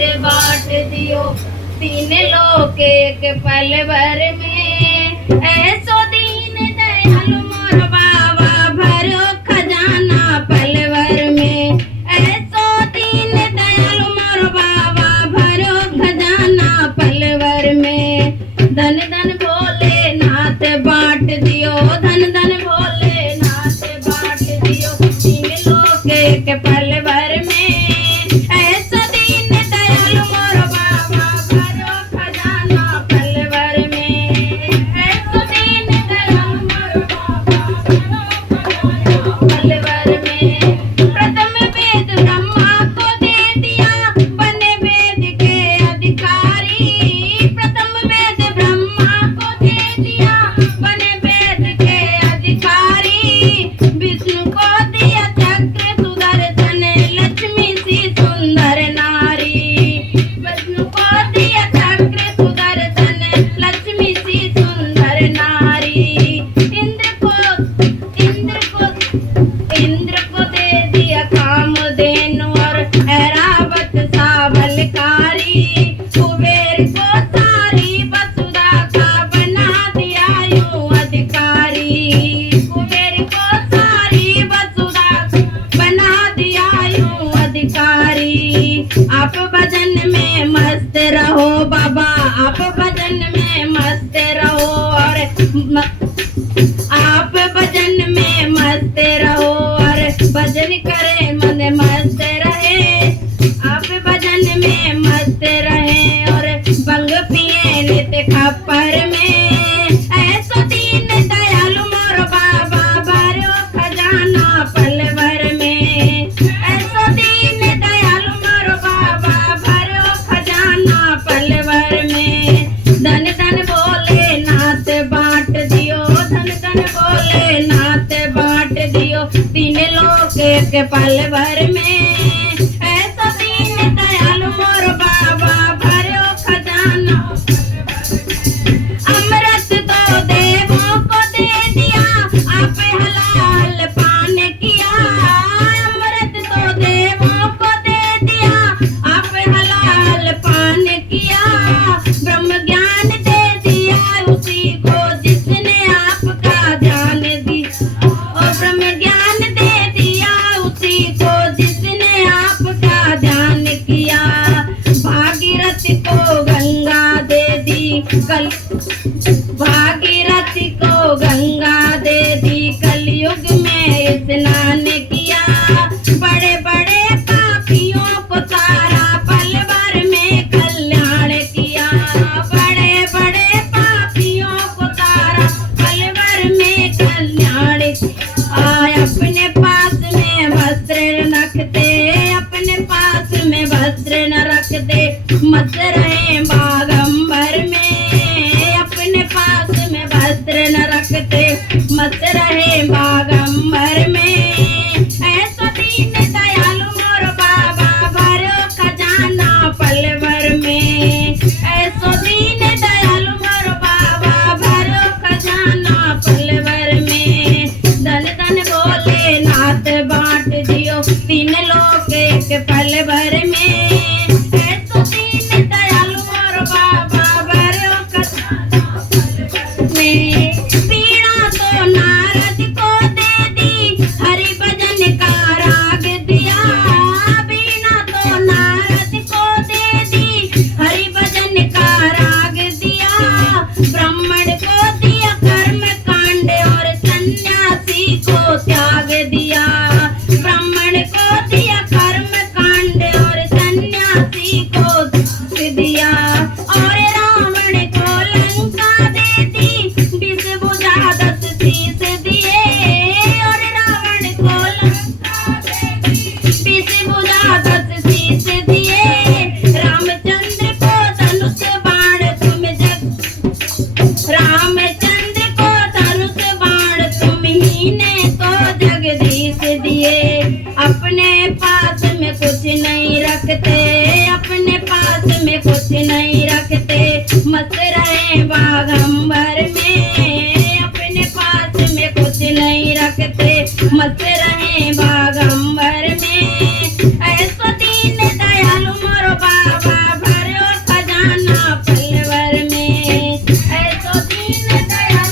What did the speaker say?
नाते बांट दियो तीन लोग एक पल भर में। ऐसो दीन दयाल मोर बाबा भरो खजाना पल भर में। ऐसो दीन दयाल मोर बाबा भरो खजाना पल भर में। धन धन भोले नाथ बांट दियो धन धन भोले नाथ बांट दियो तीन लोग एक पल भर में। ऐसा दीन दयाल मोर बाबा भरो खजाना पल भर में। ऐसा दीन दयाल मोर बाबा भरो खजाना पल भर में। प्रथम वेद ब्रह्मा को दे दिया बने वेद के अधिकारी। प्रथम वेद ब्रह्मा को दे दिया बने वेद के अधिकारी। विष्णु को दिया चक्र सुदर्शन लक्ष्मी सी सुंदर नारी। विष्णु को दिया चक्र सुदर्शन लक्ष्मी सी सुंदर नारी। इंद्र को दे दिया कामधेनु और ऐरावत सा बलकारी। कुबेर को सारी वसुधा का बना दिया यूं अधिकारी। कुबेर को सारी वसुधा बना दिया यूं अधिकारी। आप भजन में मस्त रहो बाबा आप भजन में मस्त रहो और आप भजन में मस्त रहो और भजन करे मन मस्त रहे। आप भजन में मस्त रहे और भंग पिए नित खप्पर में। ऐसो दीन दयाल मोर बाबा भरो खजाना पल भर में। ऐसो दीन दयाल मोर बाबा भरो खजाना पल भर में। धन धन भोले नाथ बांट दियो धन धन भोले नाथ बांट दियो तीन लोग एक पल भर में। ऐसा दीन दयाल मोर बाबा भरो खजाना। अमृत तो देवों को दे दिया आप हलाल पान किया। अमृत तो देवों को दे दिया आप हलाल पान किया। ब्रह्म ज्ञान दे दिया उसी को जिसने आपका ध्यान दिया। और ब्रह्म ज्ञान दे दिया उसी को जिसने आपका ध्यान किया। भागीरथी को गंगा दे दी भागीरथी को गंगा दे दी कलयुग में स्नान किया। बड़े बड़े पापियों को तारा पल भर में कल्याण किया। बड़े बड़े पापियों को तारा पल भर में कल्याण अपने पास में वस्त्र न रखते अपने पास में वस्त्र न रखते मत रहे बागंबर में। अपने पास में वस्त्र न रखते मत रहे बागंबर में। ऐसा दीन दयाल मोर बाबा भरो खजाना पल भर में। ऐसा दीन दयाल मोर बाबा भरो खजाना पल भर में। धन धन भोले नाथ बांट दियो तीन लोग एक पल भर में। ऐसा दीन दयाल मोर बाबा भरो खजाना पल भर में। पीड़ा तो नारद को दे दी हरि भजन का राग दिया। पीड़ा तो नारद को दे दी हरि भजन का राग दिया। ब्राह्मण को दिया कर्म कांड और सन्यासी को त्याग दिया। ब्राह्मण को दिया कर्म कांड और सन्यासी को दिया। और रावण को लंका दे दी विष बुझा 10 शीश दिए। और रावण को लंका दे दी विष बुझा 10 शीश दिए। रामचंद्र को धनुष बाण तुम रामचंद्र को धनुष बाण तुम ही ने तो जगदीश दिए। अपने पास में कुछ नहीं रखते अपने पास में कुछ नहीं रखते मत रहे बागंबर में। अपने पास में कुछ नहीं रखते मत रहे बागंबर में। ऐसा दया